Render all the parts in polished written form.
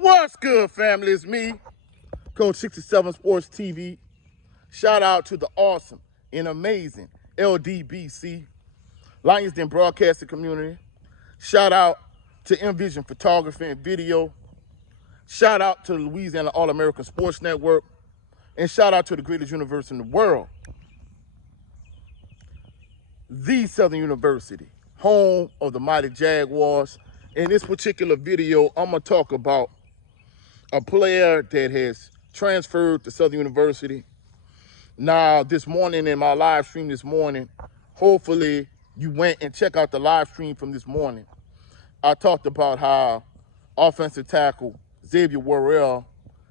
What's good, family? It's me, Coach 67 Sports TV. Shout out to the awesome and amazing LDBC, Lions Den Broadcasting Community. Shout out to Envision Photography and Video. Shout out to the Louisiana All-American Sports Network. And shout out to the greatest university in the world, the Southern University, home of the mighty Jaguars. In this particular video, I'm going to talk about a player that has transferred to Southern University. Now, this morning in my live stream this morning, hopefully you went and check out the live stream from this morning. I talked about how offensive tackle Xavier Worrell,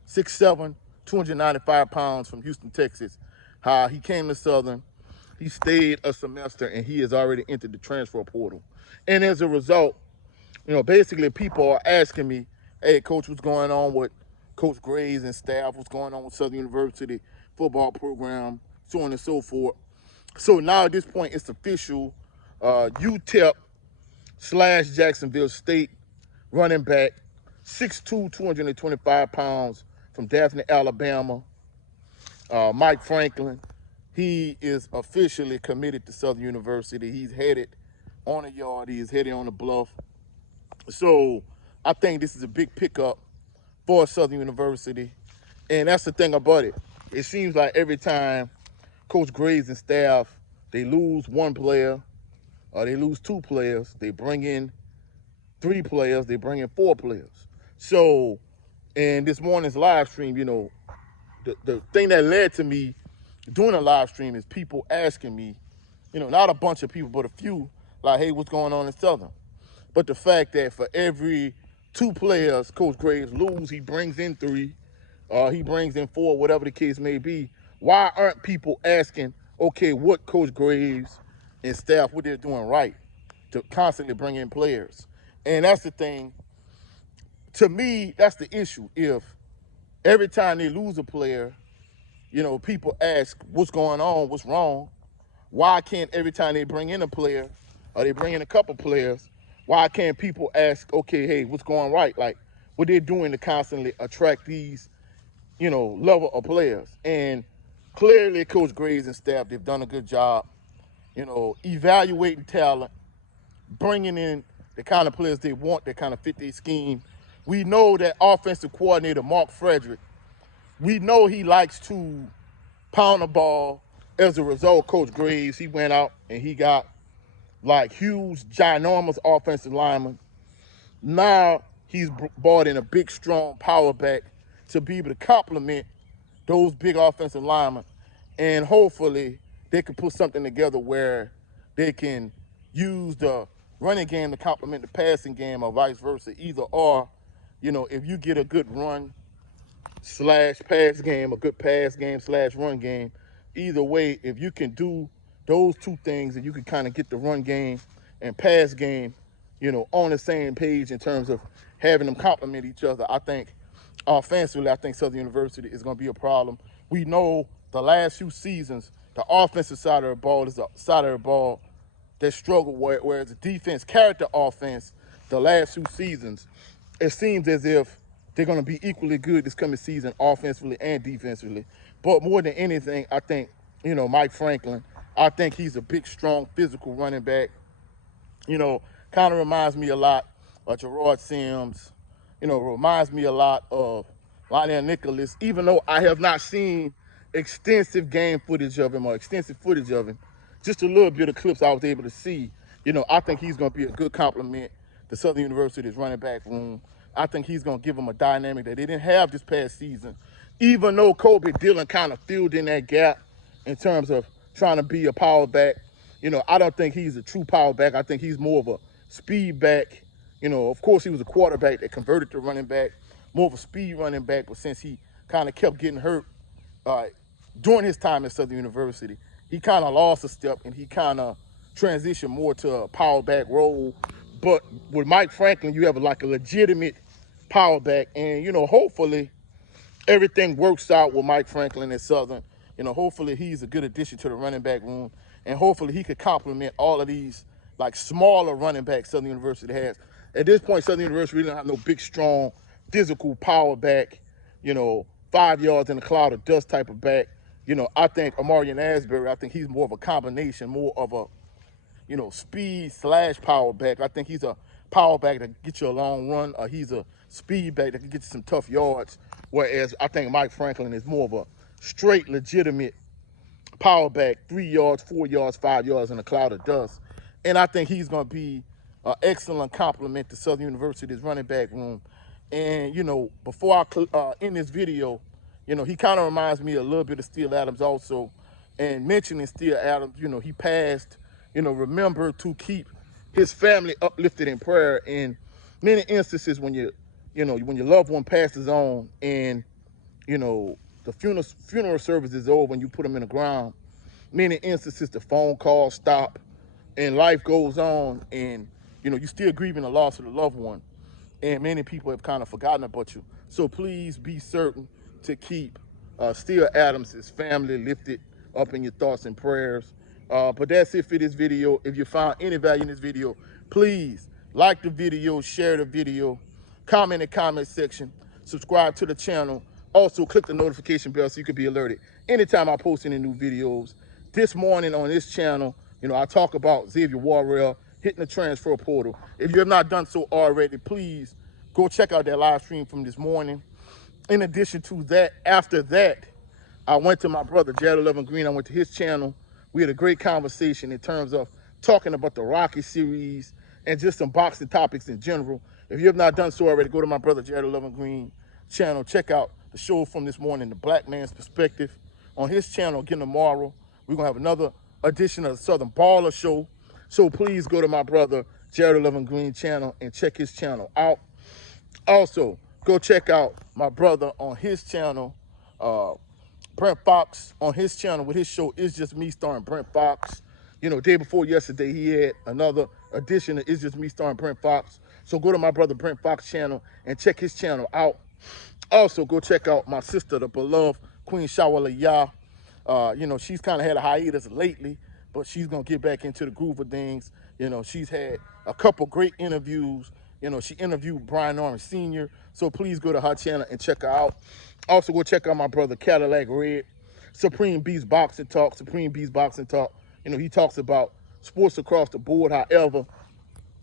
6'7", 295 pounds from Houston, Texas, how he came to Southern, he stayed a semester, and he has already entered the transfer portal. And as a result, basically people are asking me, hey, Coach, what's going on with Coach Graves and staff? What's going on with Southern University football program, so on and so forth. So now at this point, it's official. UTEP / Jacksonville State running back, 6'2", 225 pounds from Daphne, Alabama, Mike Franklin. He is officially committed to Southern University. He's headed on the yard. He is headed on the bluff. So I think this is a big pickup for Southern University. And that's the thing about it. It seems like every time Coach Graves and staff, they lose one player or they lose two players, they bring in three players, they bring in four players. So in this morning's live stream, the thing that led to me doing a live stream is people asking me, not a bunch of people, but a few, like, hey, what's going on in Southern? But the fact that for every two players Coach Graves lose, he brings in three, he brings in four, whatever the case may be. Why aren't people asking, okay, what Coach Graves and staff, what they're doing right to constantly bring in players? And that's the thing. To me, that's the issue. If every time they lose a player, people ask, what's going on, what's wrong? Why can't every time they bring in a player or they bring in a couple players, why can't people ask, okay, hey, what's going right? Like, what they're doing to constantly attract these, level of players. And clearly, Coach Graves and staff, they've done a good job, evaluating talent, bringing in the kind of players they want that kind of fit their scheme. We know that offensive coordinator, Mark Frederick, we know he likes to pound the ball. As a result, Coach Graves, he went out and he got like huge, ginormous offensive linemen. Now he's brought in a big, strong power back to be able to complement those big offensive linemen. And hopefully they can put something together where they can use the running game to complement the passing game or vice versa. Either or, if you get a good run / pass game, a good pass game / run game, either way, if you can do those two things and you can kind of get the run game and pass game, on the same page in terms of having them complement each other, I think offensively, I think Southern University is going to be a problem. We know the last few seasons, the offensive side of the ball is the side of the ball that struggled, whereas the defense carried the offense the last few seasons. It seems as if they're going to be equally good this coming season, offensively and defensively. But more than anything, I think, Mike Franklin, I think he's a big, strong, physical running back. Kind of reminds me a lot of Gerard Sims. Reminds me a lot of Lionel Nicholas, even though I have not seen extensive game footage of him or extensive footage of him. Just a little bit of clips I was able to see. I think he's going to be a good complement to Southern University's running back room. I think he's going to give them a dynamic that they didn't have this past season. Even though Kobe Dillon kind of filled in that gap in terms of trying to be a power back, I don't think he's a true power back. I think he's more of a speed back. Of course, he was a quarterback that converted to running back, more of a speed running back. But since he kind of kept getting hurt during his time at Southern University, he kind of lost a step and he kind of transitioned more to a power back role. But with Mike Franklin, you have like a legitimate power back. And, hopefully everything works out with Mike Franklin at Southern. Hopefully he's a good addition to the running back room. And hopefully he could complement all of these like smaller running backs Southern University has. At this point, Southern University really don't have no big, strong physical power back, 5 yards in a cloud of dust type of back. I think Amarian Asbury, I think he's more of a combination, more of a, speed / power back. I think he's a power back that can get you a long run, or he's a speed back that can get you some tough yards. Whereas I think Mike Franklin is more of a straight, legitimate power back, 3 yards, 4 yards, 5 yards in a cloud of dust. And I think he's going to be an excellent complement to Southern University's running back room. And, before I end this video, he kind of reminds me a little bit of Steele Adams also. And mentioning Steele Adams, he passed, remember to keep his family uplifted in prayer. In many instances when when your loved one passes on and, the funeral service is over when you put them in the ground, many instances the phone calls stop and life goes on, and you're still grieving the loss of the loved one, and many people have kind of forgotten about you. So please be certain to keep Steele Adams' family lifted up in your thoughts and prayers. But that's it for this video. If you found any value in this video, please like the video, share the video, comment in the comment section, subscribe to the channel. Also, click the notification bell so you can be alerted anytime I post any new videos. This morning on this channel, I talk about Xavier Warrell hitting the transfer portal. If you have not done so already, please go check out that live stream from this morning. In addition to that, after that, I went to my brother, Jared 11 Green. I went to his channel. We had a great conversation in terms of talking about the Rocky series and just some boxing topics in general. If you have not done so already, go to my brother, Jared 11 Green channel. Check out the show from this morning, The Black Man's Perspective. On his channel again tomorrow, we're going to have another edition of the Southern Baller Show. So please go to my brother, Jared 11 Green channel and check his channel out. Also, go check out my brother on his channel, Brent Fox, on his channel with his show, It's Just Me, starring Brent Fox. Day before yesterday, he had another edition of It's Just Me, starring Brent Fox. So go to my brother Brent Fox channel and check his channel out. Also, go check out my sister, the beloved Queen Shawala Yah. She's kind of had a hiatus lately, but she's going to get back into the groove of things. She's had a couple great interviews. She interviewed Brian Norman Sr., so please go to her channel and check her out. Also, go check out my brother Cadillac Red, Supreme Beast Boxing Talk. He talks about sports across the board. However,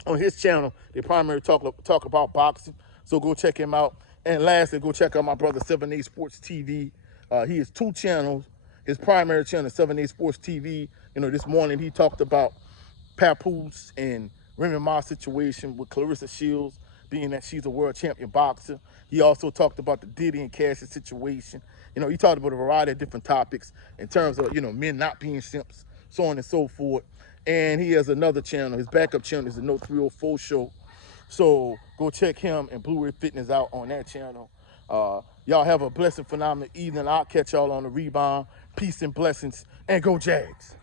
on his channel, they primarily talk about boxing, so go check him out. And lastly, go check out my brother 7A Sports TV. He has 2 channels. His primary channel is 7A Sports TV. This morning he talked about Papoose and Remy Ma's situation with Clarissa Shields, being that she's a world champion boxer. He also talked about the Diddy and Cassius situation. He talked about a variety of different topics in terms of, men not being simps, so on and so forth. And he has another channel. His backup channel is the No 304 Show. So go check him and Blue Red Fitness out on that channel. Y'all have a blessed, phenomenal evening. I'll catch y'all on the rebound. Peace and blessings, and go Jags.